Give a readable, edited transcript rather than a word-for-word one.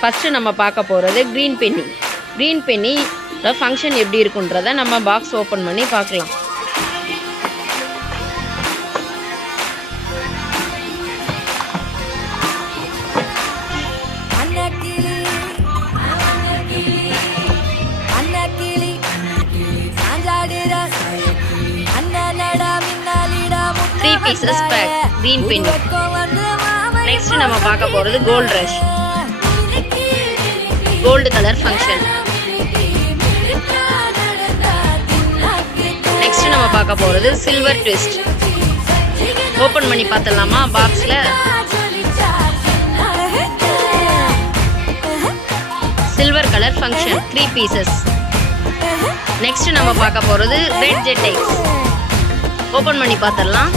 First நம்ம பார்க்க போகிறது green penny. Green penny function எப்படி இருக்குன்றதை நம்ம பாக்ஸ் ஓப்பன் பண்ணி பார்க்கலாம். Three pieces pack green penny. Next நம்ம பார்க்க போகிறது gold rush, gold colour function. Next நம்ம பார்க்க போகிறது சில்வர் ட்விஸ்ட். ஓப்பன் பண்ணி பார்த்துடலாமா பாக்ஸில்? Silver colour function 3 pieces. Next நம்ம பார்க்க போகிறது ரெட் ஜெட் எக்ஸ். ஓப்பன் பண்ணி பார்த்துடலாம்.